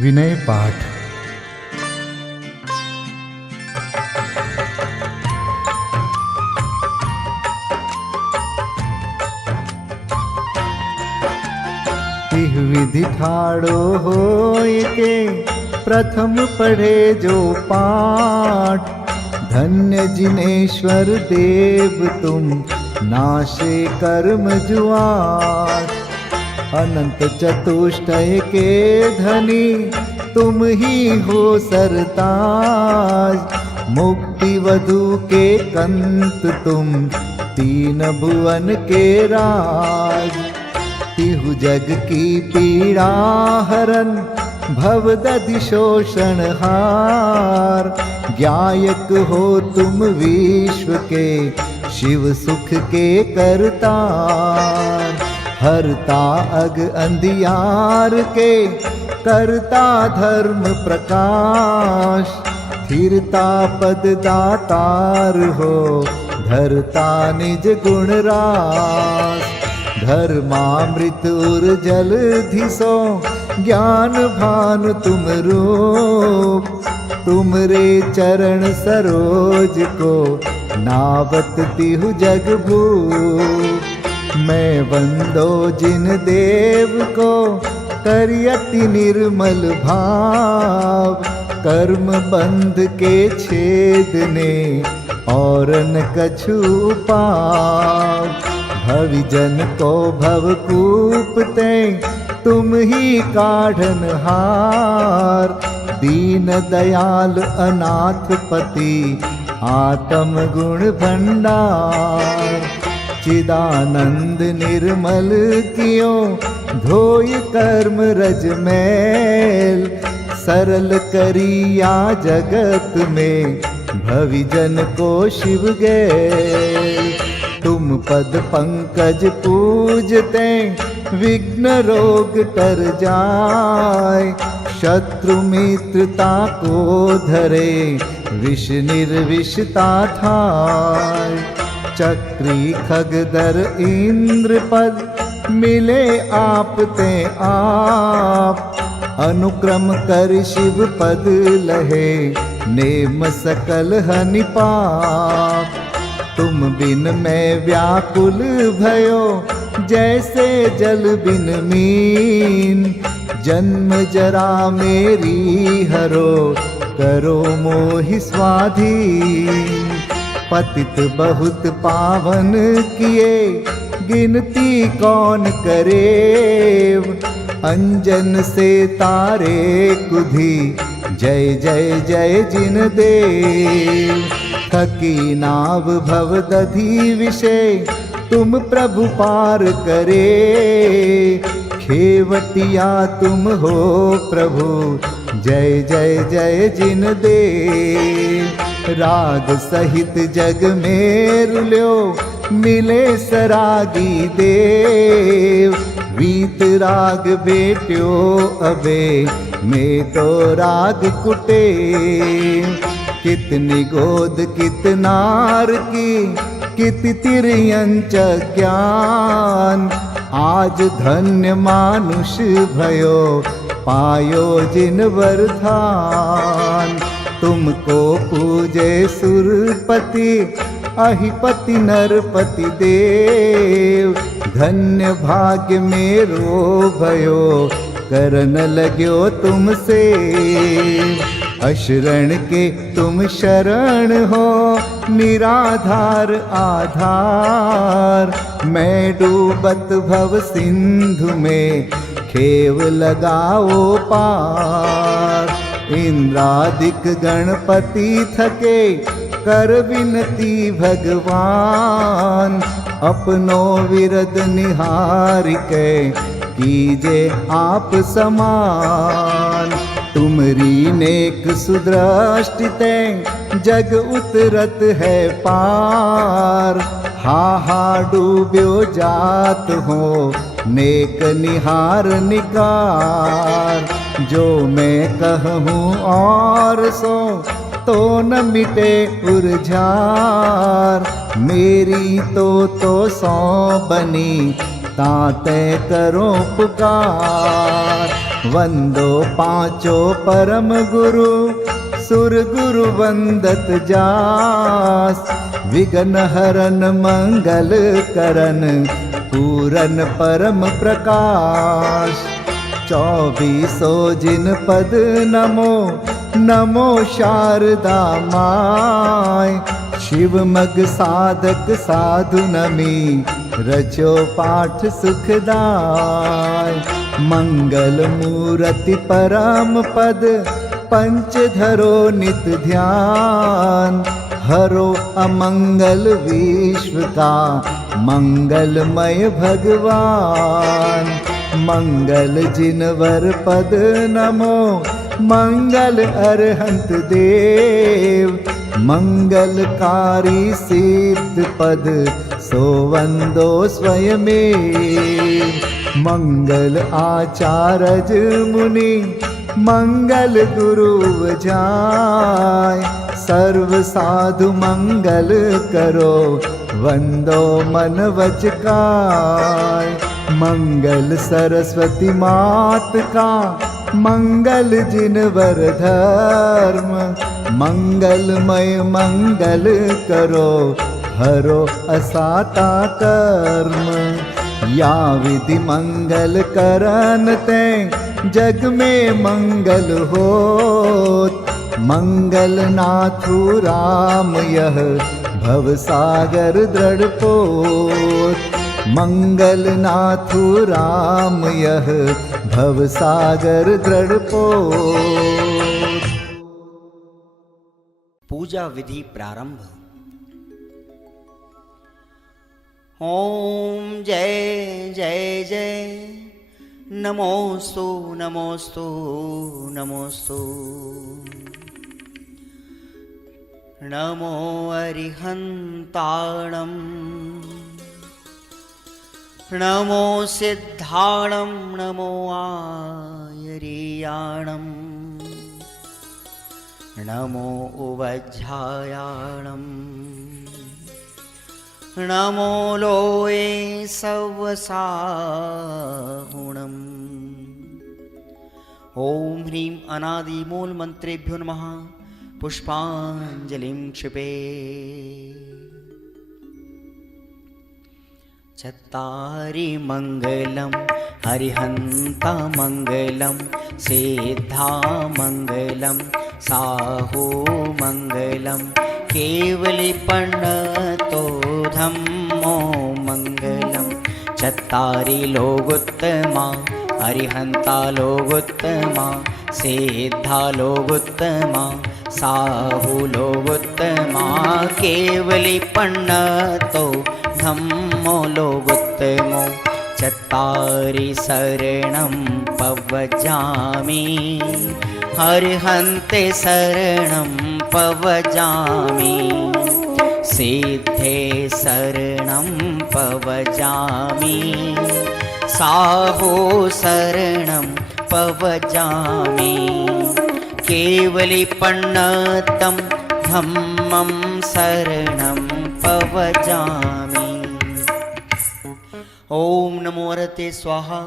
विनय पाठ। तिह विधि ठाड़ो होय के प्रथम पढ़े जो पाठ। धन्य जिनेश्वर देव तुम नाशे कर्म जुआट। अनंत चतुष्टय के धनी तुम ही हो सरताज। मुक्ति वधु के कंत तुम तीन भुवन के राज। तिहु जग की पीड़ा हरन भवदधि शोषण हार। ज्ञायक हो तुम विश्व के शिव सुख के करतार। हरता अग अंधियार के करता धर्म प्रकाश। स्थिरता पद दातार हो धरता निज गुण रास। धर्मामृत उर जल धिसो ज्ञान भानु तुम रूप। तुमरे चरण सरोज को नावत तिहु जग भूप। मैं वंदो जिन देव को करियति निर्मल भाव। कर्म बंध के छेदने और न कछु पाव। भविजन को भवकूपते तुम ही काढ़न हार। दीन दयाल अनाथ पति आत्म गुण भंडार। चिदानंद निर्मल कियो धोय कर्म रज मैल। सरल करिया जगत में भविजन को शिव गैल। तुम पद पंकज पूजते विघ्न रोग तर जाय। शत्रु मित्रता को धरे विष निर्विषता थाय। चक्री खगदर इंद्र पद मिले आप ते आप। अनुक्रम कर शिव पद लहे नेम सकल हनि पाप। तुम बिन मैं व्याकुल भयो जैसे जल बिन मीन। जन्म जरा मेरी हरो करो मोहि स्वाधीन। पतित बहुत पावन किए गिनती कौन करे। अंजन से तारे कुधी जय जय जय जिन देव। थकी नाव भवदधि विषय तुम प्रभु पार करे। खेवटिया तुम हो प्रभु जय जय जय जिन देव। राग सहित जग में रुल्यो मिले सरागी देव। वीत राग बेट्यो अबे में तो राग कुटे। कितनी गोद कितनार की कित तिर्यंच ज्ञान। आज धन्य मानुष भयो पायो जिन वरदान। तुमको पूजे सुरपति अहिपति नरपति देव। धन्य भाग्य मेरो भयो करन लग्यो तुमसे। अशरण के तुम शरण हो निराधार आधार। मैं डूबत भव सिंधु में खेव लगाओ पार। इंद्रादिक गणपति थके कर विनती भगवान। अपनो विरद निहार के कीजे आप समान। तुमरी नेक सुदृष्टिते जग उतरत है पार। हा डूब्यो जात हो नेक निहार निकार। जो मैं कहूँ और सो तो न मिटे उर्जार। मेरी तो सौ बनी ताते करो पुकार। वंदो पांचों परम गुरु सुर गुरु वंदत जास। विघ्न हरन मंगल करन पूरन परम प्रकाश। 24 जिन पद नमो नमो शारदा माय। शिव मग साधक साधु नमी रचो पाठ सुखदाय। मंगल मूर्ति परम पद पंच धरो नित ध्यान। हरो अमंगल विश्व का मंगलमय भगवान। मंगल जिनवर पद नमो मंगल अरहंत देव। मंगलकारी सिद्ध पद सोवंदो स्वयमेव। मंगल आचारज मुनि मंगल गुरु जाय। सर्व साधु मंगल करो वंदो मन वच काय। मंगल सरस्वती मात का मंगल जिनवर धर्म। मंगलमय मंगल करो हरो असाता कर्म। या विधि मंगल करन ते जग में मंगल होत। मंगल नाथु राम यह भव सागर दृढ़ पोत। मंगल नाथु राम यह भव सागर दृढ़ पोत। पूजा विधि प्रारंभ। ओम जय जय जय नमोस्तु नमोस्तु नमोस्तु। नमो अरिहन्ताणं नमो सिद्धाणं नमो आयर्याणं नमो उवज्झायाणं नमो लोये सवसाहुणम्। ओम ह्रीं अनादिमूल मंत्रेभ्यो नमः। पुष्पांजलिं क्षिपे। चत्तारि मंगलम हरिहंता मंगलम सिद्धा मंगलम साहू मंगलम केवलीपन्नतो धम्मो मंगलम। चत्तारि लोगोत्तमा हरिहंता लोगोत्तमा सिद्धा लोगोत्तमा साहू लोगोत्तमा केवलीपन्नतो धम्मो लोगोत्तमो। चत्तारि शरणं पवजामि हरिहन्ते शरणं पवजामि। सिद्धे शरणं पवजामि साहो शरणं पवजामि। केवलीपन्नतं धम्मं शरणं पवजामि। ओम नमो हरते स्वाहा।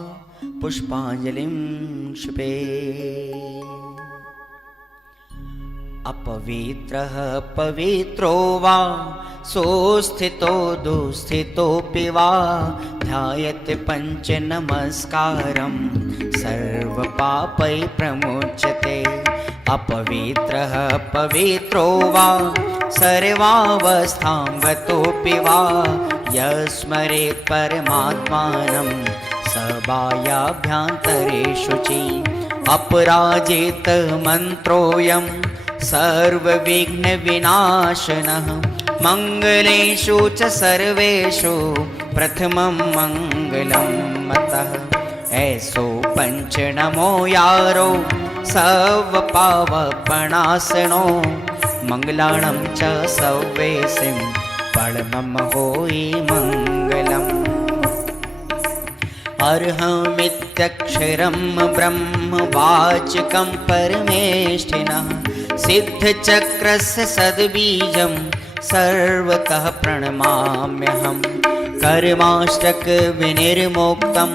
पुष्पांजलिं क्षिपे। अपवित्रः पवित्रो वा सोस्थितो दुस्थितोऽपि वा ध्यायते पंच नमस्कारं सर्वपापै प्रमुच्यते। अपवित्रः पवित्रो वा सर्वावस्थां गतोऽपि वा यस्मरेत् परमात्मानं सबाह्याभ्यन्तरे शुचि। अपराजित मन्त्रोऽयं सर्वविघ्नविनाशनः मंगलेषु च सर्वेषु प्रथमं मंगलं मतः। ऐसो पंच नमो यारो सर्वपावपणासनो मंगलाणं च सव्वेसिं परमं होई मंगलम्। अर्हमित्यक्षरं ब्रह्म वाचकं परमेष्ठिनः सिद्धचक्रस्य सद्बीजं सर्वतः प्रणमाम्यहम्। कर्माष्टक विनिर्मुक्तं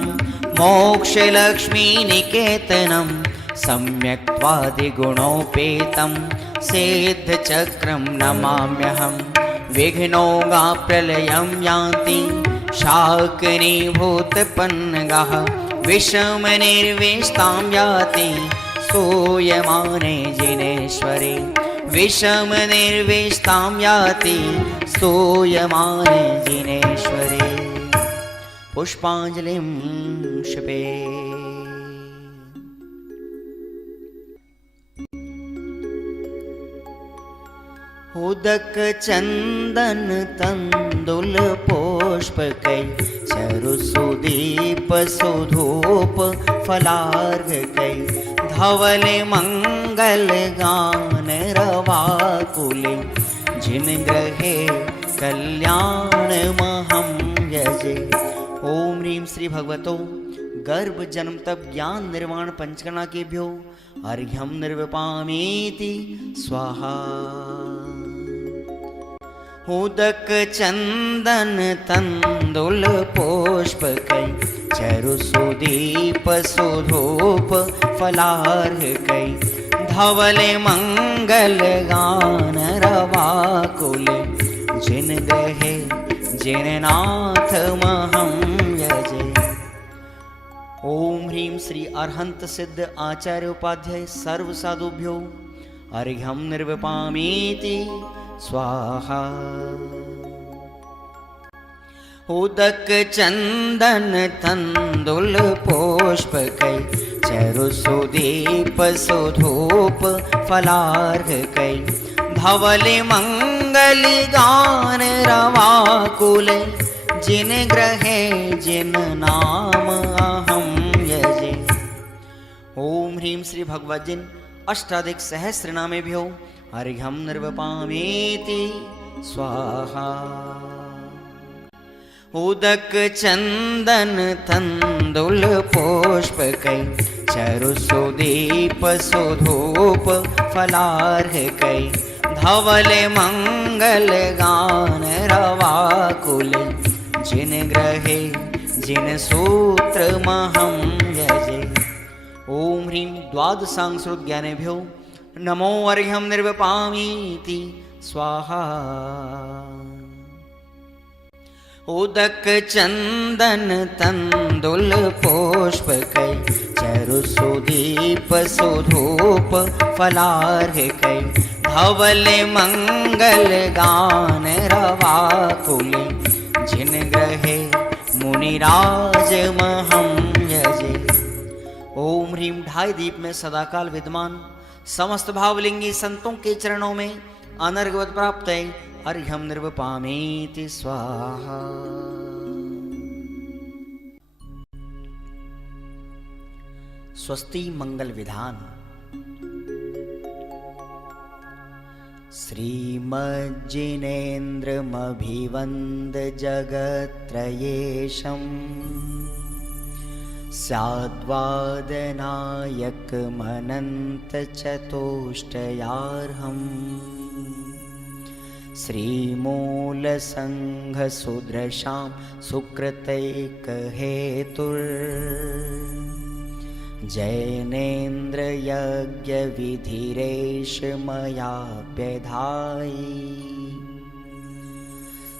मोक्षलक्ष्मीनिकेतनं सम्यक्त्वादिगुणोपेतं सिद्धचक्रं नमाम्यहं। विघ्नौघाप्रलयं यान्ति शाकिनीभूतपन्नगाः, विषमनिर्विष्टां याति स्तूयमाने जिनेश्वरे। विषमनिर्विष्टां याति स्तूयमाने जिनेश्वरे। पुष्पाञ्जलिं क्षिपे। उदक चंदन तंदुल पुष्पकै चरुसुदीप सुधूप फलार्घकै धवल मंगल गान रवाकुले जिन ग्रहे कल्याण महं यजे। ओम ह्रीं श्री भगवतो गर्भ जन्म तप ज्ञान निर्वाण पंचकर्णा केभ्यो अर्घ्यं निर्विपामीति स्वाहा। उदक चंदन तंदुल पुष्पकै चरुसुदीप सुधूप फलार्घकै धवल मंगल गान रवाकुल जिन ग्रहे जिन नाथ महं यजे। ओम ह्रीं श्री अरहंत सिद्ध आचार्य उपाध्याय सर्व साधुभ्यो अर्घ्यं निर्विपामीति स्वाहा। उदक चंदन तंदुल पुष्पकै चरुसुदीप सुधूप फलार्घकै धवल मंगल गान रवाकुल जिन ग्रहे जिन नाम अहं यजे। ओम ह्रीं श्री भगवद्जिन अष्टाधिक सहस्र नामेभ्यो अर्घ्यं निर्विपामीति स्वाहा। उदक चंदन तंदुल पुष्पकै चरुसुदीप सुधूप फलार्घकै धवल मंगल गान रवाकुल जिन ग्रहे जिन सूत्र महं यजे। ओम ह्रीं द्वादशांशोद्ज्ञानेभ्यो नमो अर्घ्यं निर्विपामीति स्वाहा। उदक चंदन तंदुल पुष्पकै चरुसुदीप सुधूप फलार्घकै धवल मंगल गान रवाकुल जिन ग्रहे मुनिराज महं यजे। ओम ह्रीं ढाई दीप में सदाकाल विद्यमान समस्त भावलिंगी संतों के चरणों में अनर्घवत प्राप्त है अर्घ्यं निर्विपामीति स्वाहा। स्वस्ति मंगल विधान। श्रीमज्जिनेन्द्रमभिवन्द जगत्त्रयेशम् स्याद्वादनायकमनन्तचतुष्टयार्हम् श्रीमूलसङ्घसुदृशां सुकृतैकहेतुर्जैनेन्द्रयज्ञविधिरेश मयाप्यधायि।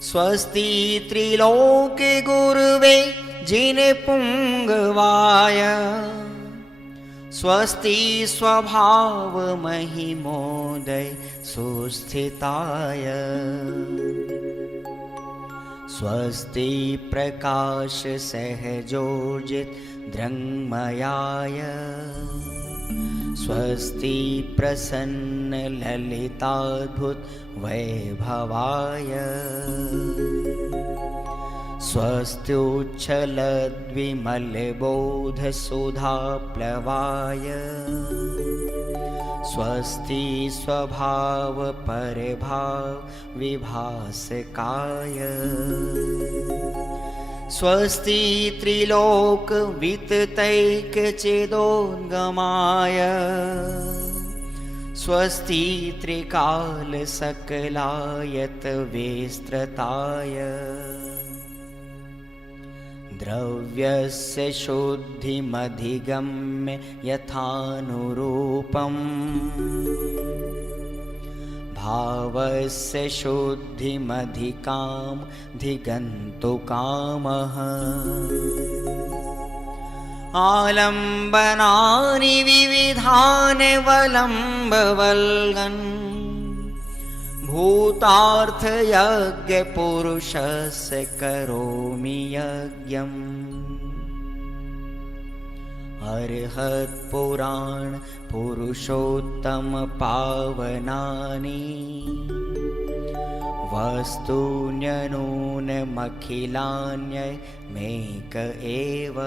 स्वस्ति त्रिलोके गुरुवे जिनपुङ्गवाय स्वस्ति स्वभाव महिमोदय सुस्थिताय। स्वस्ति प्रकाश सहजोजित दृङ्मयाय स्वस्ति प्रसन्न ललिताद्भुत वैभवाय। स्वस्त्युच्छलद्विमलबोधसुधाप्लवाय स्वस्ति स्वभाव परभाव विभासकाय। स्वस्ति त्रिलोक विततैकचेदोद्गमाय स्वस्ति त्रिकाल सकलायत विस्तृताय। द्रव्यस्य शुद्धिमधिगम्य यथानुरूपम् भावस्य शुद्धिमधिकाम् धिगन्तु कामः आलम्बनानि विविधानि वलम्बवल्गन् भूतार्थयज्ञपुरुषस्य करोमि यज्ञम् अर्हत्पुराण पुरुषोत्तम पावनानि वस्तून्यनूनमखिलान्यमेक एव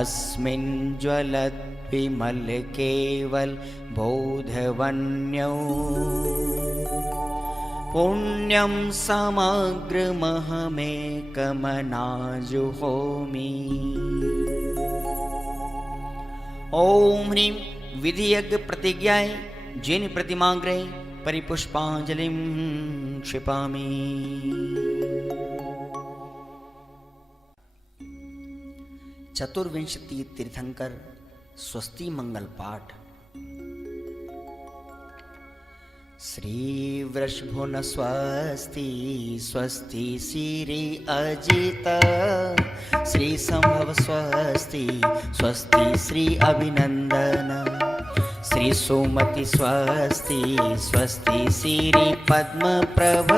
अस्मिन् ज्वलद्विमल केवल बोधवन्यो पुण्यं समग्रमहमेकमनाजुहोमि। ओम ह्रीं विधियज्ञ प्रतिज्ञाय जिन प्रतिमाग्रे परिपुष्पांजलिं क्षिपामि। चतुर्विंशति तीर्थंकर स्वस्ति मंगल पाठ। श्री वृषभुन स्वस्ति स्वस्ति श्री अजित श्री संभव स्वस्ति स्वस्ति श्री अभिनंदन श्री सुमति स्वस्ति स्वस्ति श्री पद्म प्रभ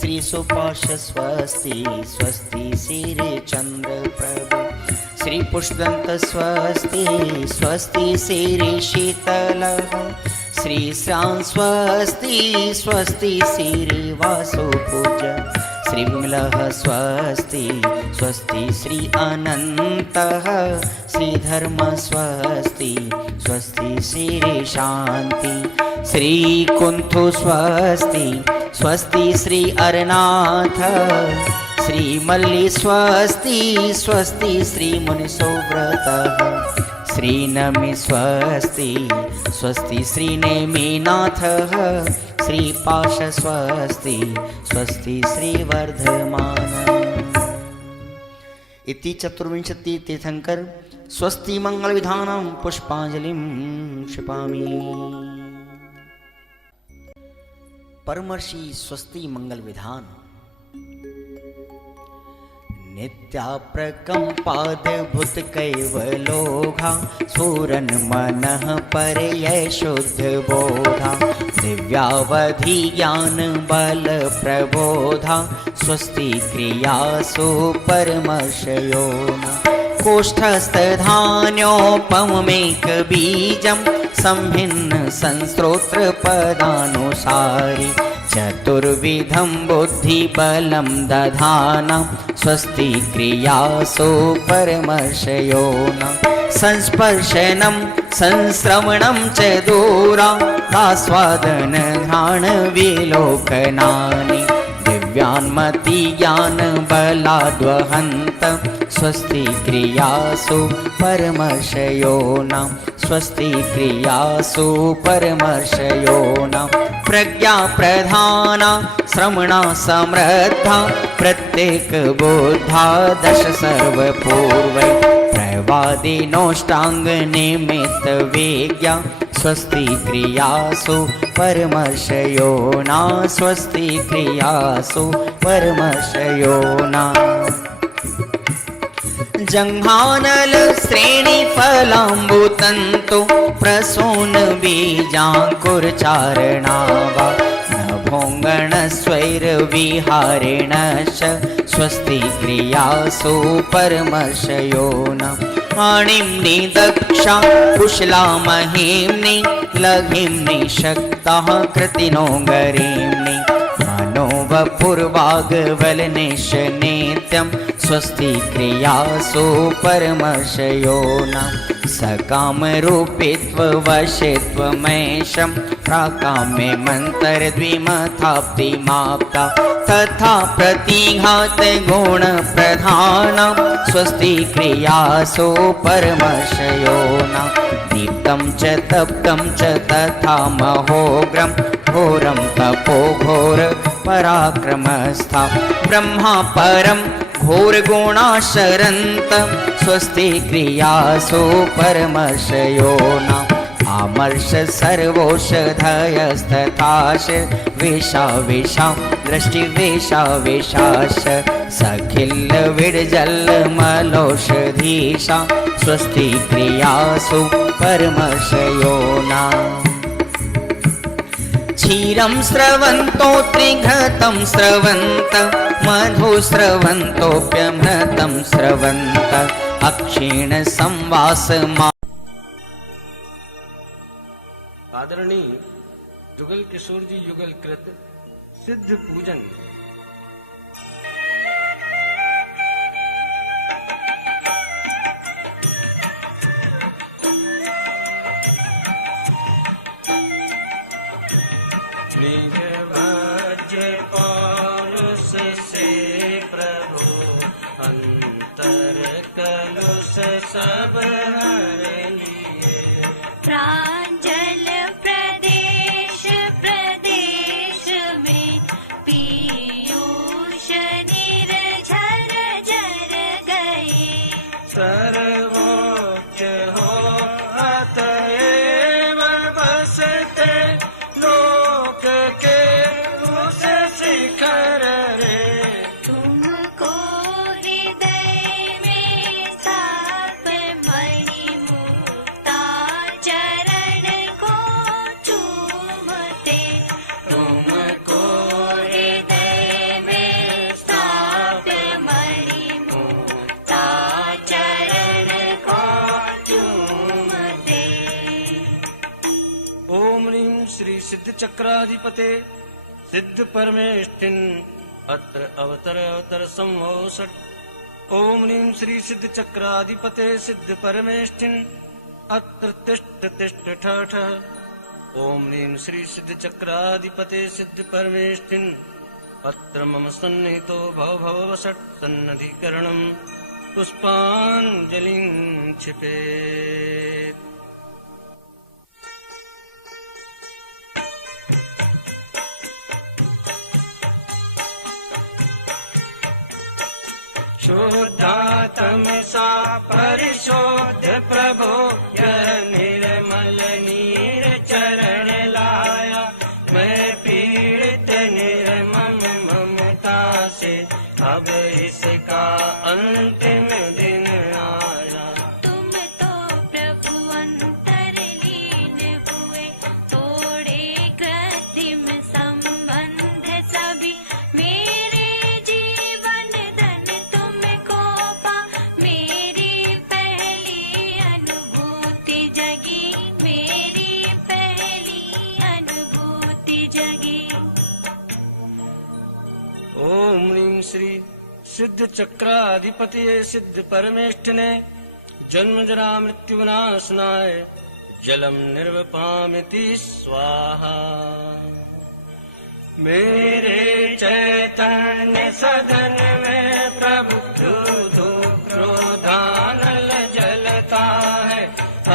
श्री सुपाश स्वस्ति स्वस्ति श्री चंद्र प्रभ श्री पुष्पदंत स्वस्ति स्वस्ति श्री शीतल श्री श्याम स्वस्ति स्वस्ति श्री वासुपूज श्री विमलः स्वस्ति स्वस्ति श्री अनन्तः श्री धर्म स्वस्ति स्वस्ति श्री शांति श्री कुंथु स्वस्ति स्वस्ति श्री अरनाथ श्री मल्ली स्वस्ति स्वस्ति श्री मुनिसोव्रतः श्री नमि स्वस्ति स्वस्ति श्री नेमिनाथः श्री पाश स्वस्ति स्वस्ति श्री वर्धमान। इति चतुर्विंशति तीर्थंकर स्वस्ति मंगल विधानं पुष्पांजलिं क्षिपामि। परमर्षि स्वस्ति मंगल विधान। नित्याप्रकम्पाद्भुत कैवलोघा सूरन मनः परयै शुद्ध बोधा दिव्यावधि ज्ञान बल प्रबोधा स्वस्ति क्रियासु परमर्षयोना कोष्ठस्थधान्योपमेक बीजं संभिन्न संस्रोत्र पदानुसारि चतुर्विधं बुद्धिबलं दधाना स्वस्ति क्रियासु परमर्षयोना संस्पर्शनं संश्रवणं च दूरादास्वादन घ्राण विलोकनानि दिव्यान्मति ज्ञान बलाद्वहन्त स्वस्ति क्रियासु परमर्षयोना स्वस्ति क्रियासु परमर्षयोना प्रज्ञा प्रधाना श्रवणा समृद्धा प्रत्येक बोधा दश सर्वपूर्वै प्रवादिनोष्टांग निमित्त वेज्ञा स्वस्ति क्रियासु परमर्षयोना स्वस्ति क्रियासु परमर्षयोना जंघानल श्रेणी फलाम्बुतंतु प्रसून बीजांकुरचारणावा नभोंगण स्वैर विहारेणश्च स्वस्ति क्रियासु परमर्षयोना आणिम्नि दक्षा कुशला महिम्नि लघिम्नि शक्ताः कृतिनो गरीम्नि मनोवपुर्वाग्वलनिश नित्यं स्वस्ति क्रियासु परमर्षयोना सकामरूपित्ववशित्वमेशं प्राकाम्ये मन्तरद्विमथाप्तिमाप्ता तथा प्रतिघात गुणप्रधानं स्वस्ति क्रियासु परमर्षयोना दीप्तं च तप्तं च तथा महोग्रं घोरं तपो घोर पराक्रमस्था ब्रह्मा परम घोर गुणाशरन्त स्वस्ति क्रियासु परमर्षयो न आमर्ष सर्वौषधयस्तथाश वेशा वेशा दृष्टि वेशा वेशाश सखिल विडजल मलौषधीशा स्वस्ति क्रियासु परमर्षयो न क्षीरं स्रवन्तो त्रिघतं स्रवन्त मधु स्रवन्तोऽप्यमृतं स्रवन्त अक्षीण संवास आदरणीय जुगल किशोर जी युगल कृत सिद्ध पूजन निज भज्य पौरुष से प्रभु अंतर कलुष सब हर लिए प्रांजल प्रदेश प्रदेश में पीयूष निर्झर झर गए सर्वोच्च हो अतएव बसते लोक के उस शिखर रे तुमको हृदय में साप मणि मुक्ता चरण को चूमते तुमको हृदय में साप मणि मुक्ता चरण को चूमते ओम ह्रीं श्री सिद्ध चक्राधिपते सिद्ध परमेष्ठिन अत्र अवतर अवतर संभो षट् ओम ह्रीं श्री सिद्ध चक्राधिपते सिद्ध परमेष्ठिन अत्र तिष्ठ तिष्ठ ठ ठ ओम ह्रीं श्री सिद्ध चक्राधिपते सिद्ध परमेष्ठिन अत्र मम सन्निहितो भव भव वषट् सन्नधिकरणं पुष्पाञ्जलिं क्षिपेत् शुद्धात्मसा परिशोध प्रभो यह निर्मल नीर चरण लाया मैं पीड़ित निर्मम ममता से अब इसका अंतिम दिन आया तुम तो प्रभु अंतरलीन हुए तोड़े कृत्रिम संबंध सभी मेरे जीवन धन तुमको पा मेरी पहली अनुभूति जगी मेरी पहली अनुभूति जगी ओम ह्रीं श्री सिद्ध चक्राधिपति सिद्ध परमेष्ठिने जन्म जरा मृत्यु विनाशनाय जलम निर्वपामिति स्वाहा मेरे चैतन्य सदन में प्रभु धू क्रोधानल जलता है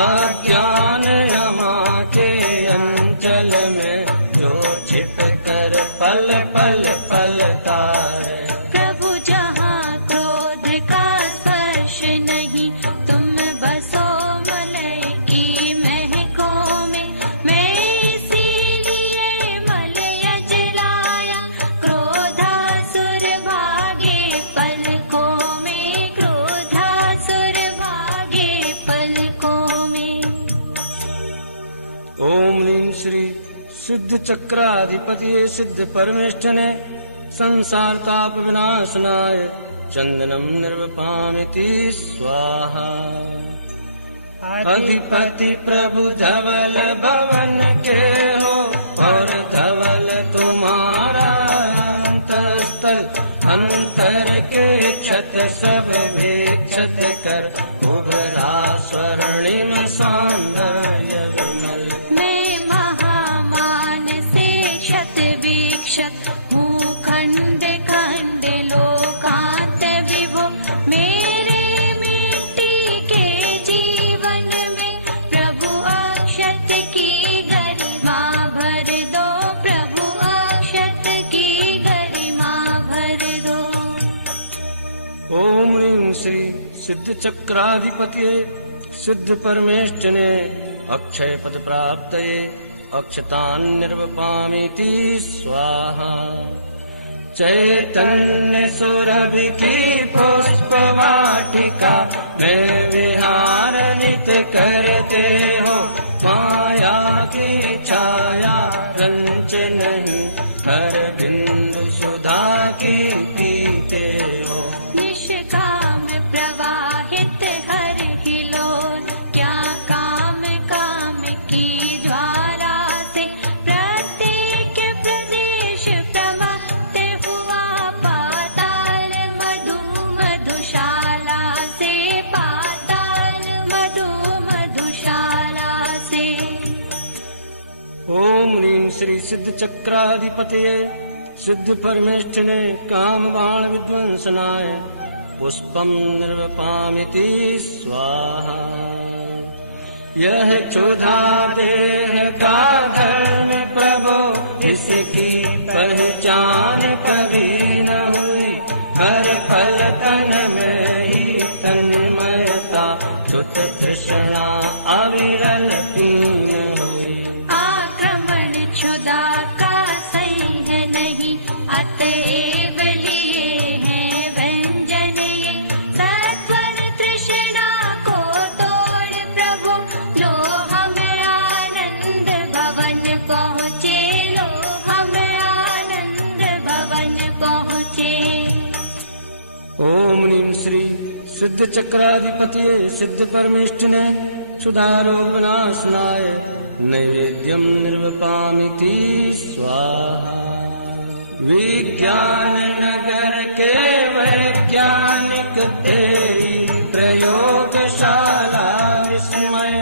अज्ञान यमा के अंचल में जो छिप कर पल पल पलता है प्रभु जहाँ क्रोध का स्पर्श नहीं तुम बसो मलय की महकों में मैं इसीलिए मलय जलाया क्रोधासुर भागे पलकों में क्रोधासुर भागे पलकों में ओम ह्रीं श्री सिद्ध चक्राधिपति सिद्ध परमेष्ठिने संसार ताप विनाशनाय चंदनम निर्वपामिति स्वाहा अधिपति प्रभु धवल भवन के हो और धवल तुम्हारा अंतस्थल अंतर के क्षत सब विक्षत कर उभरा स्वर्णिम सौंदर्य विमल मैं महामान से क्षत विक्षत हूँ खंड खंड लोकांत विभो मेरे मिट्टी के जीवन में प्रभु अक्षत की गरिमा सिद्ध चक्राधिपति सिद्ध परमेष्ठिने अक्षय पद प्राप्तये अक्षतान् निर्वपामीति स्वाहा। चैतन्य सुरभि की पुष्प वाटिका में विहार नित करते हो, माया की छाया रंच नहीं, हर बिंदु सुधा की पीते हो। निष्काम प्रवाहित हर हिलोल, क्या काम काम की ज्वाला से प्रत्येक प्रदेश प्रवक्त हुआ, पाताल मधु मधुशाला से, पाताल मधु मधुशाला से। ओम ह्रीं श्री सिद्ध चक्राधिपतये सिद्ध परमेष्ठिने काम बाण विध्वंसनाय पुष्पम निर्वपामिति स्वाहा। यह क्षुधा देह का धर्म प्रभो, इसकी पहचान कभी न हुई, हर पल तन में ही तन्मयता, छुत तृष्णा अविरल पीन हुई। आक्रमण क्षुधा का सही है नहीं, अतएव लिए हैं व्यंजन ये, सत्वर तृष्णा को तोड़ प्रभु, लो हम आनंद भवन पहुँचे, लो हम आनंद भवन पहुँचे। ओम ह्रीं श्री सिद्ध चक्राधिपति सिद्ध परमेष्ठिने क्षुधारोपनाशनाय नैवेद्यम निर्वपामिति स्वाहा। विज्ञान नगर के वैज्ञानिक तेरी प्रयोगशाला विस्मय,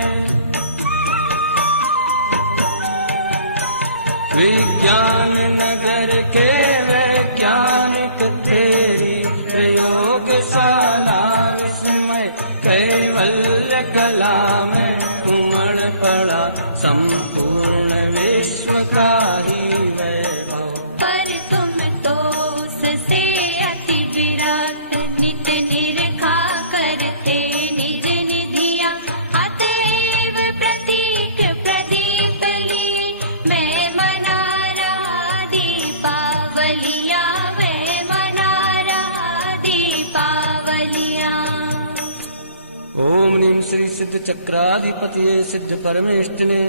विज्ञान नगर के वैज्ञानिक तेरी प्रयोगशाला विस्मय, कैवल्य कला में उमड़ पड़ा संपूर्ण विश्व का ही वैभव। पर तुम तो उससे अति विरक्त, नित निरखा करते निज निधिया, अतएव प्रतीक प्रदीप लिए मैं मना रहा दीपावलिया, मैं मना रहा दीपावलिया। ओम ह्रीं श्री सिद्ध चक्राधिपति सिद्ध परमेष्ठिने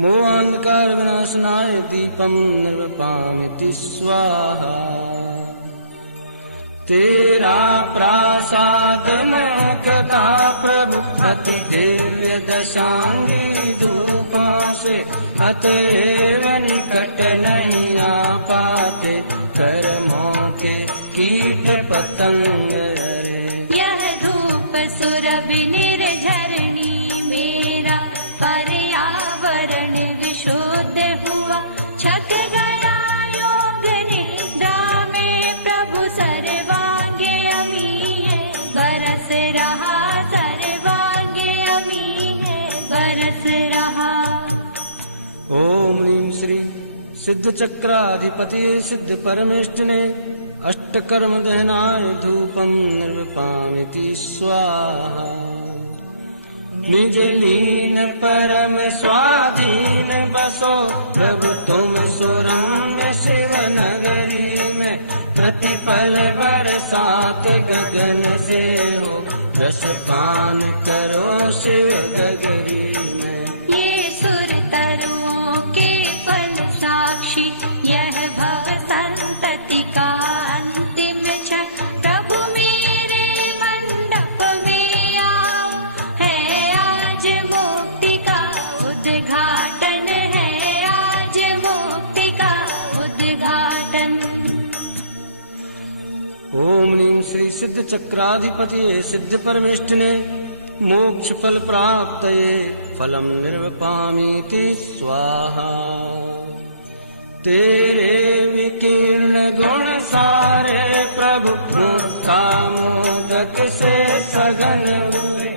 मोहांधकार विनाशनाय दीपम निर्वपामिति स्वाहा। तेरा प्रसाद में कथा प्रभु अति दिव्य दशांगी धूपा से, अतएव निकट नहीं आ पाते कर्मों के कीट पतंग रे। यह धूप सुरभि निर्झरणी मेरा, पर्यावरण विशुद्ध हुआ, छक गया योग निद्रा में प्रभु, सर्वांगे अमी है बरस रहा, सर्वांगे अमी है बरस रहा। ओम ह्रीं श्री सिद्ध चक्राधिपति सिद्ध परमेष्ठिने अष्टकर्म दहनाय धूपम निर्वपामिति स्वाहा। निज लीन परम स्वाधीन बसो प्रभु तुम सुरम्य शिव नगरी में, प्रतिपल बरसात गगन से हो, रस पान करो शिव गगरी में। ये सुर तरुओं के फल साक्षी, यह भव संतति का अंतिम क्षण, प्रभु मेरे मंडप में आओ, है आज मुक्ति का उद्घाटन, है आज मुक्ति का उद्घाटन। ओम ह्रीं श्री सिद्ध चक्राधिपति सिद्ध परमेष्ठिने मोक्ष फल प्राप्तये फलम निर्वपामीति स्वाहा। तेरे विकीर्ण गुण सारे प्रभु मोदक से सघन हुए,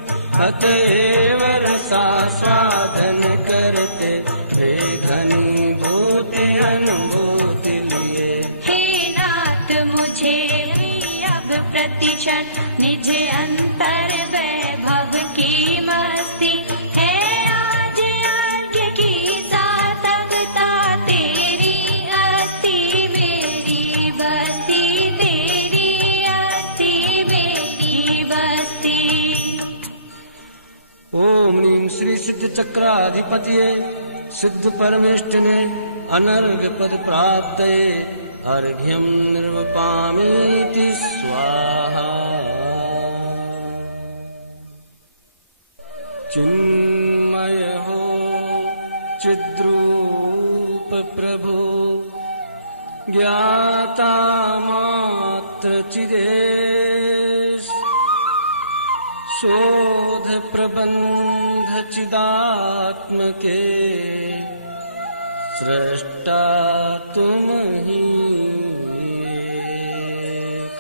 अतएव रसास्वादन करते हे घनीभूति अनुभूति लिए। हे नाथ मुझे भी अब प्रतिक्षण निज अंतर श्री सिद्ध चक्राधिपतिये सिद्ध परमेष्टिने अनर्घ पद प्राप्तये अर्घ्यं निर्वपामीति स्वाहा। चिन्मय हो चिद्रूप प्रभु ज्ञाता मात्र चिदेश शोध प्रबंध चिदात्मके सृष्टा तुम ही एक।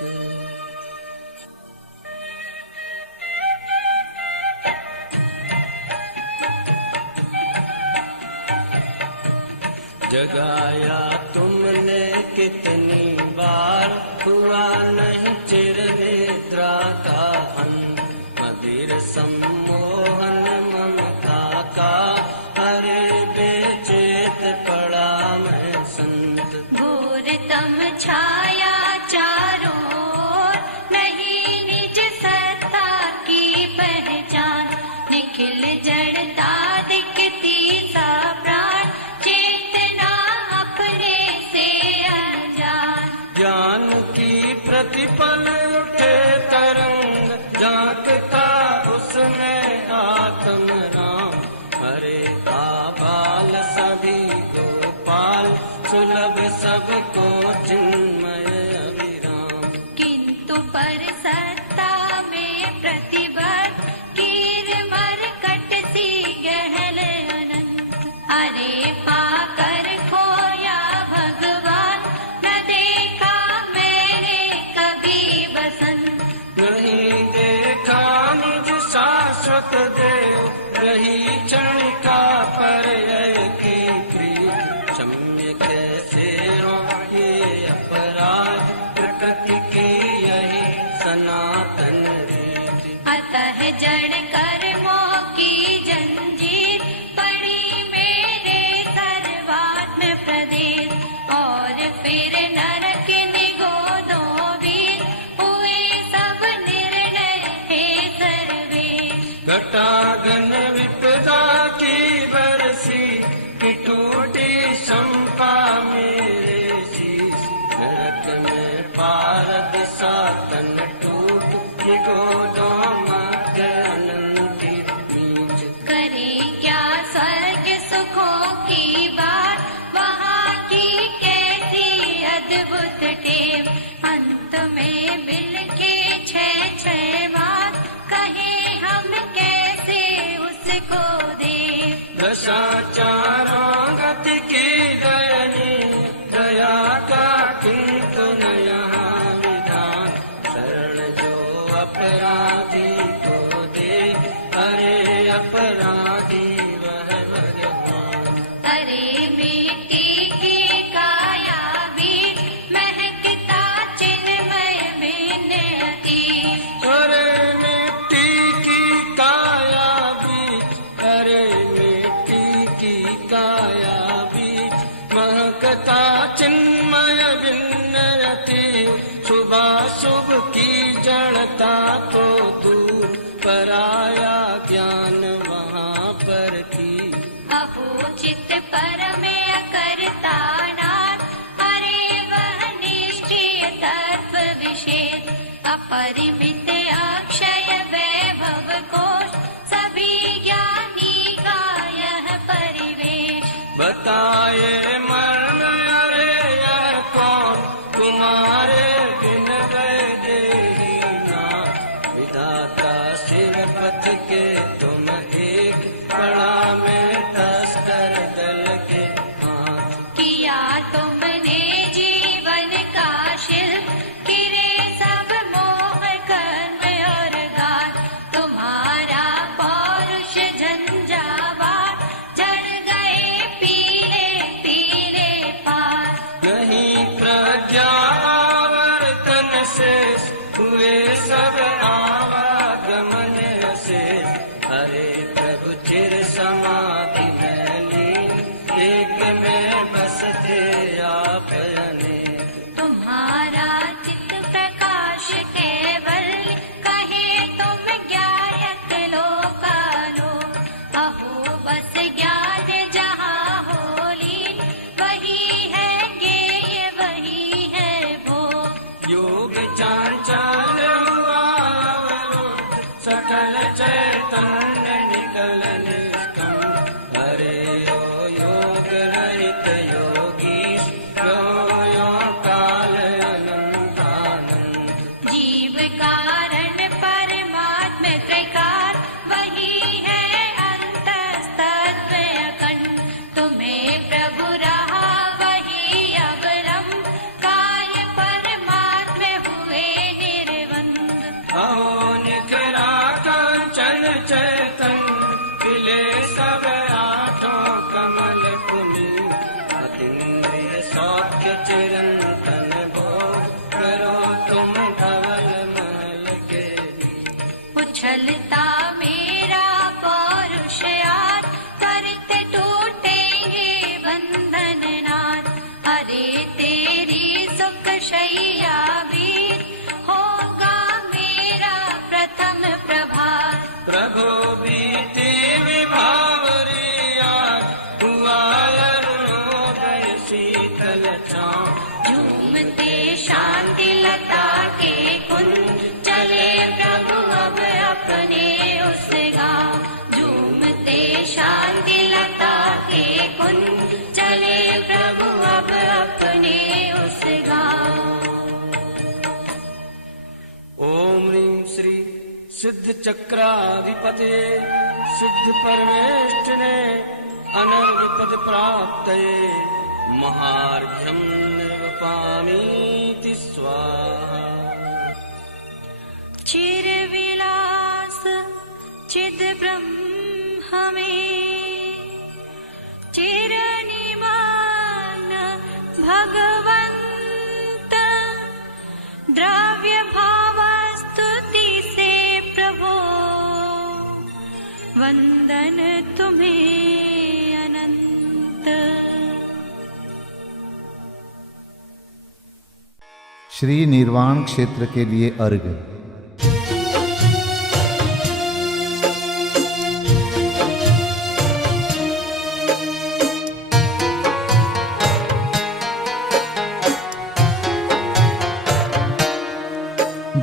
जगाया तुमने कितनी बार हुआ नहीं चिर निद्रा का अंत मदिर सम्मोहन ममता का अरे बेचेत पड़ा मैं संत। घोर तम छाया चारों ओर नहीं निज सत्ता की पहचान निखिल जड़ता दिखती सा प्राण चेतना अपने से अनजान। ज्ञान की प्रतिपल उठे तरंग झांकता उसमें आत्म राम हरे बाल सभी गोपाल सुलभ सबको चिन्मय अभिराम। किंतु पर सत्ता में प्रतिबद्ध कीर मरकट सी गहन अनंत अरे पाकर खोया भगवान न देखा मैंने कभी बसंत। नहीं देखा निज शाश्वत देव रही क्षणिका पर्यय की प्रिय क्षम्य कैसे हो ये अपराध प्रकृति की यही सनातन रीति। अतः जड़ कर्मों की जंजीर पड़ी मेरे सर्वात्म प्रदेश और फिर नरक निगोदों वीर हुए सब निर्णय हे सर्वेश। घटागन विपदा की बरसी कि टूटी शंपा मेरे शीश नरक में पारद सातन टूट कि गोदों मध्य अनंतित बीज। करे क्या स्वर्ग सुखों की बात वहाँ की कैसी अद्भुत टेव अंत में बिल के छह मास कहे हम कैसे उसको दे। दशा चारों गति की दयनी दया का किंतु न यहाँ विधान शरण जो अपराधी को दे अरे अपराधी वह भगवान। अरे मिट्टी की काया बीज महकता चिन्मय बिन अतीत। अरे मिट्टी की काया बीज अरे मिट्टी की काया बीज महकता चिन्मय विन्नयति शुभाशुभ की जड़ता को दूर पराया ज्ञान वहाँ पर थी। अपूजित परम अकर्ता नाथ अरे वह निश्चय तत्व विशेष अपरिमित अक्षय वैभव कोश सभी ज्ञानी का यह परिवेश। बताए मरण अरे यह कौन तुम्हारे बिन गए देही नाथ विधाता सिर पथ के तुम एक बड़ा में तस्कर दल के हाथ। किया तुमने जीवन का शिल्प किरे सब मोह कर्म और गात तुम्हारा पौरुष झंझावात जड़ गए पीले पीले पार। नहीं प्रज्ञावर्तन शेष हुए सब आवागमन शेष तन्न निगलन कम हरे ओ योग रहित योगीश यो काल अनंतानंद जीव कारण परमात्म त्रिकार वही है अंतस्तत्व अखंड तुम्हें प्रभु रहा वही अवलंब काय परमात्म हुए निर्बंध अहो निकरा कांचन चैतन खिले सब आठों कमल पुनि अतीन्द्रिय सौख्य चिरंतन भो करो तुम धवल मल के उछलता मेरा पौरुषयात करते टूटेंगे बंधन नाथ अरे तेरी सुख शैया वीर होगा मेरा प्रथम प्रभात प्रभु बीते विभावरिया हुआ अरुणोदय शीतल छाँव झूमते शांति लता के कुंज चले प्रभु अब अपने उस गाँव झूमते शांति लता के कुंज चले प्रभु अब अपने उस गाँव ओम ह्रीं श्री सिद्ध चक्राधिपते सिद्ध परमेष्ठिने अनर्घ पद प्राप्तये महार्घ्यं निर्वपामीति स्वाहा चिर विलास चिद ब्रह्म में चिर निमान भगवंत द्रव्य भाव स्तुति से प्रभो वंदन तुम्हें अनंत श्री निर्वाण क्षेत्र के लिए अर्घ्य।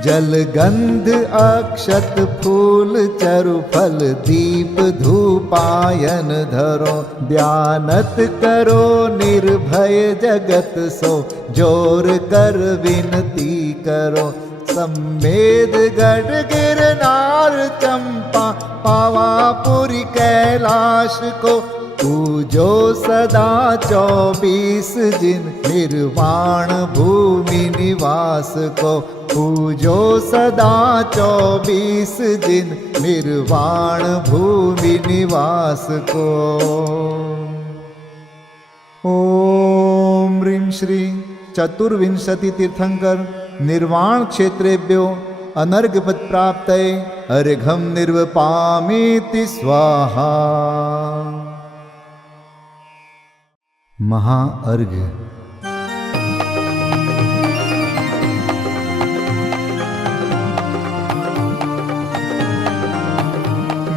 जल गंध अक्षत फूल चरु फल दीप धूपायन धरो ध्यानत करो निर्भय जगत सो जोर कर विनती करो सम्मेद गढ़ गिरनार चंपा पावापुरी कैलाश को पूजो सदा 24 जिन निर्वाण भूमि निवास को पूजो सदा 24 जिन निर्वाण भूमि निवास को। ओम ह्रीं श्री चतुर्विंशति तीर्थंकर निर्वाण क्षेत्रेभ्यो अनर्घपद प्राप्तये अर्घ्यं निर्वपामीति स्वाहा। महाअर्घ्य।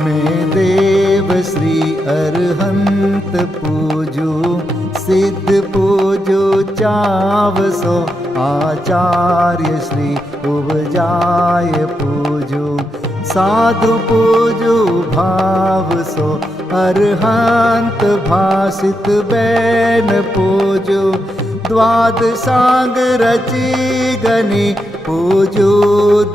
मैं देव श्री अरहंत पूजू सिद्ध पूजू चावसो आचार्य श्री उपजाय पूजू साधु पूजू भाव सो अरहंत भासित बैन पूजू द्वादशांग रची गनी पूजू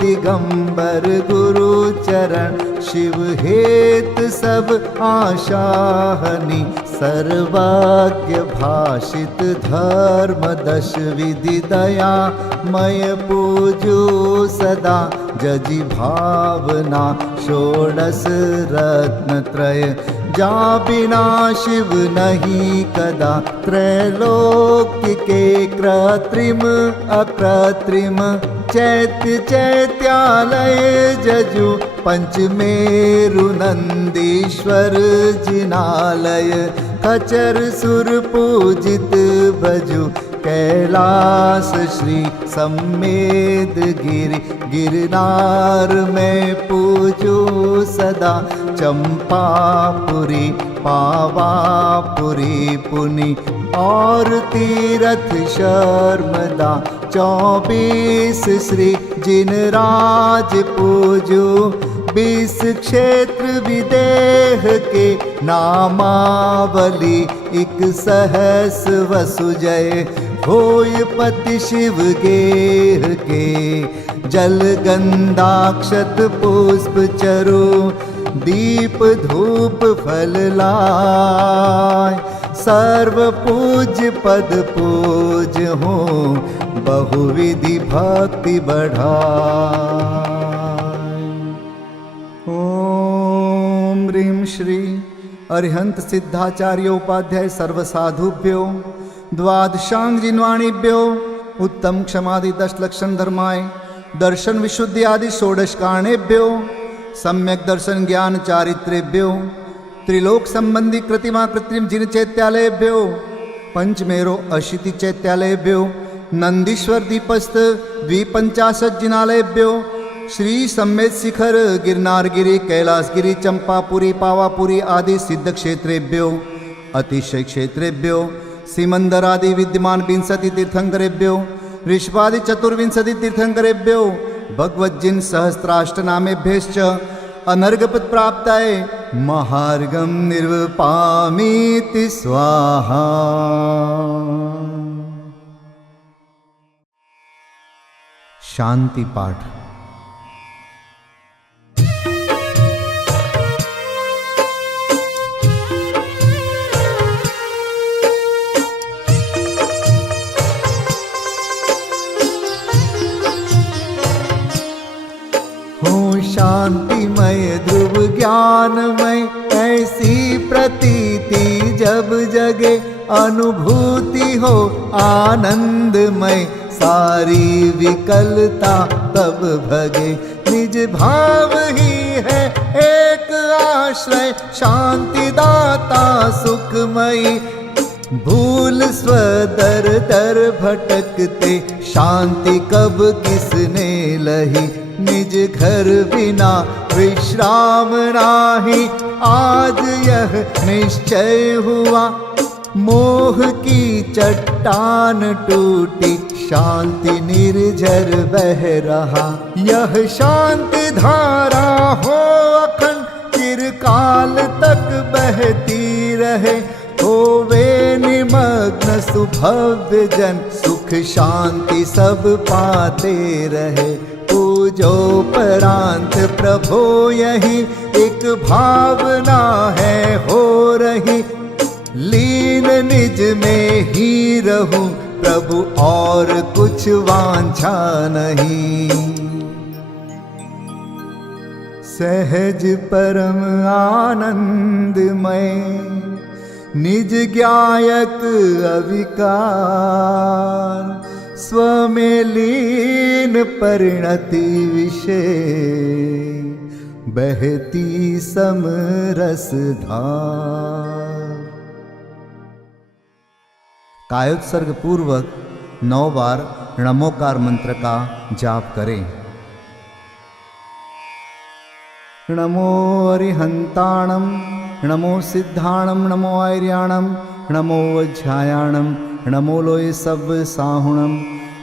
दिगंबर गुरु चरण शिव हेत सब आशाहनी सर्वज्ञ भाषित धर्म दश विधि दया मय पूजू सदा जजि भावना षोडश रत्न त्रय जा बिना शिव नहीं कदा त्रैलोक्य के कृत्रिम अकृत्रिम चैत्य चैत्यालय जजु पंचमेरु नंदीश्वर जिनालय खचर सुर पूजित भजु कैलास श्री सम्मेद गिरि गिरनार में पूजू सदा चंपापुरी पावापुरी पुनि और तीरथ शर्मदा 24 श्री जिनराज पूजू 20 क्षेत्र विदेह के नामावली, 1 सहस वसु जय होय पति शिव गेह के। जल गंधाक्षत पुष्प चरो, दीप धूप फल लाय। सर्व पूज्य पद पूज हो, बहुविधि भक्ति बढ़ाय। ओम ह्रीं श्री अरिहंत सिद्धाचार्य उपाध्याय सर्वसाधुभ्यो द्वादशांग जिन्वाणीभ्यो उत्तम क्षमादि 10 लक्षण धर्माय दर्शन विशुद्धि आदि 16 कारणेभ्यो सम्यक दर्शन ज्ञान चारित्रेभ्यो त्रिलोक संबंधी कृतिमा कृत्रिम जिन चैत्यालयेभ्यो पंचमेरो अशीति चैत्यालयेभ्यो नंदीश्वर दीपस्थ 250 जिनालयेभ्यो श्री सम्मेत शिखर गिरनारगिरी कैलासगिरी चंपापुरी पावापुरी आदि सिद्ध क्षेत्रेभ्यो अतिशय क्षेत्रेभ्यो सिमंदर आदि विद्यमान 20 तीर्थंकरेभ्यो ऋषभादि 24 तीर्थंकरेभ्यो भगवज्जिन सहस्राष्टनामेभ्यश्च अनर्घपद प्राप्ताय महार्गम निर्वपामीति स्वाहा। शांति पाठ। शांतिमय ध्रुव ज्ञानमय ऐसी प्रतीति जब जगे, अनुभूति हो आनंदमय सारी विकलता तब भगे। निज भाव ही है एक आश्रय, शांति दाता सुखमयी। भूल स्वदर दर भटकते, शांति कब किसने लही। निज घर बिना विश्राम नाही, आज यह निश्चय हुआ। मोह की चट्टान टूटी, शांति निर्झर बह रहा। यह शांति धारा हो अखंड, चिरकाल तक बहती रहे। होवे निमग्न सुभव्य जन, सुख शांति सब पाते रहे। पूजो परांत प्रभो यही, एक भावना है हो रही। लीन निज में ही रहूं प्रभु, और कुछ वांछा नहीं। सहज परम आनंदमय, निज ज्ञायक अविकार। स्व में लीन परिणति विषय, बहती समरस धार। कायोत्सर्ग पूर्वक 9 बार नमोकार मंत्र का जाप करें। नमो अरिहंताणम, नमो सिद्धाणम, नमो आर्याणम, नमो वज्रायाणम, नमो लोय सब साहुणम।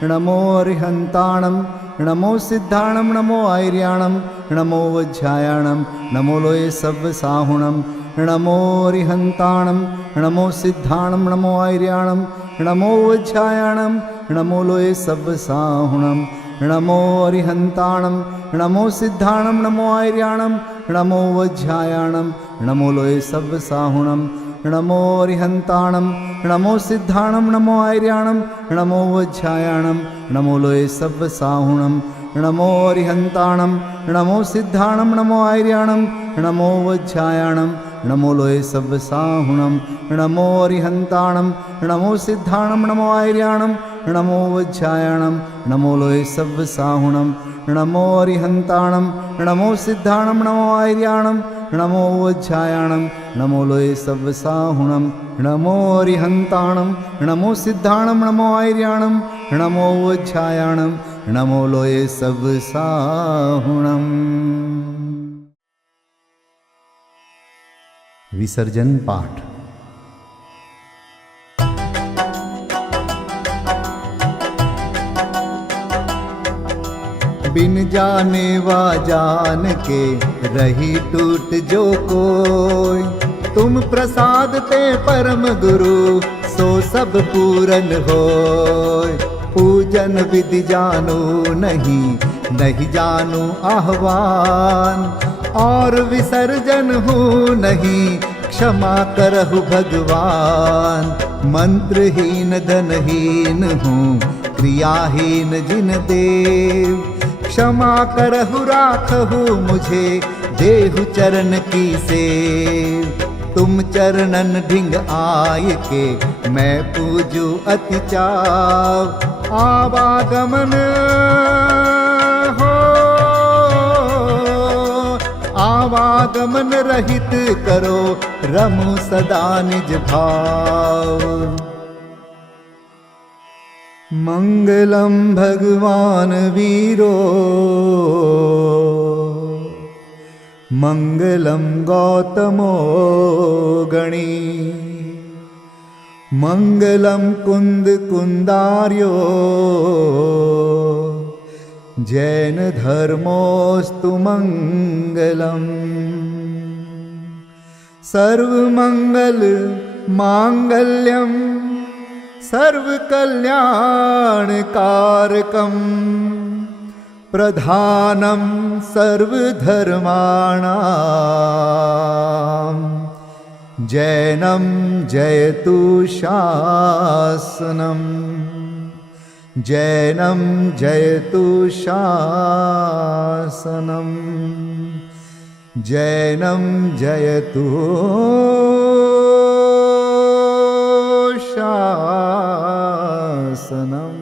नमो अरिहंताणम, नमो सिद्धाणम, नमो आर्याणम, नमो वज्रायाणम, नमो लोय सब साहुणम। नमो अरिहंताणम, नमो सिद्धाणम, नमो आर्याणम, नमो वज्रायाणम, नमो लोय सब साहुणम। नमो अरिहंताणम, नमो सिद्धाणम, नमो आर्याणम, नमो वज्रायाणम, नमो लोय सब साहुणम। नमो अरिहंताणम, नमो सिद्धाणम, नमो आर्याणम, नमो वज्रायाणम, नमो लोय सब साहुणम। नमो अरिहंताणम, नमो सिद्धाणम, नमो आर्याणम, नमो वज्रायाणम, नमो लोय सब साहुणम। नमो अरिहंताणम, नमो सिद्धाणम, नमो आर्याणम, नमो वज्रायाणम, नमो लोय सब साहुणम। नमो अरिहंताणम, नमो सिद्धाणम, नमो आर्याणम, नमो वज्रायाणम, नमो लोय सब साहुणम। नमो अरिहंताणम, नमो सिद्धाणम, नमो आर्याणम, नमो वज्रायाणम, नमो लोय सब साहुणम। विसर्जन पाठ। बिन जाने वा जान के रही टूट जो कोई। तुम प्रसाद ते परम गुरु सो सब पूरन होय। पूजन विधि जानो नहीं, नहीं जानो आह्वान, और विसर्जन हूँ नहीं, क्षमा करहु भगवान। मंत्रहीन धनहीन हूँ, क्रियाहीन जिन देव, क्षमा करहु राखहु मुझे, देहु चरण की सेव। तुम चरणन ढिंग आय के, मैं पूजू अति चाव। आवागमन हो, आवागमन रहित करो, रमु सदा निज भाव। मंगलम भगवान वीरो, मंगलम गौतमो गणी, मंगलम कुंद कुंदार्यो, जैन धर्मोस्तु मंगलम। सर्वमंगल मांगल्यम, सर्वकल्याणकारकम, प्रधानम सर्वधर्माणां, जैनम जयतु शासनम, जैनम जयतु शासनम, जैनम जयतु शासनम।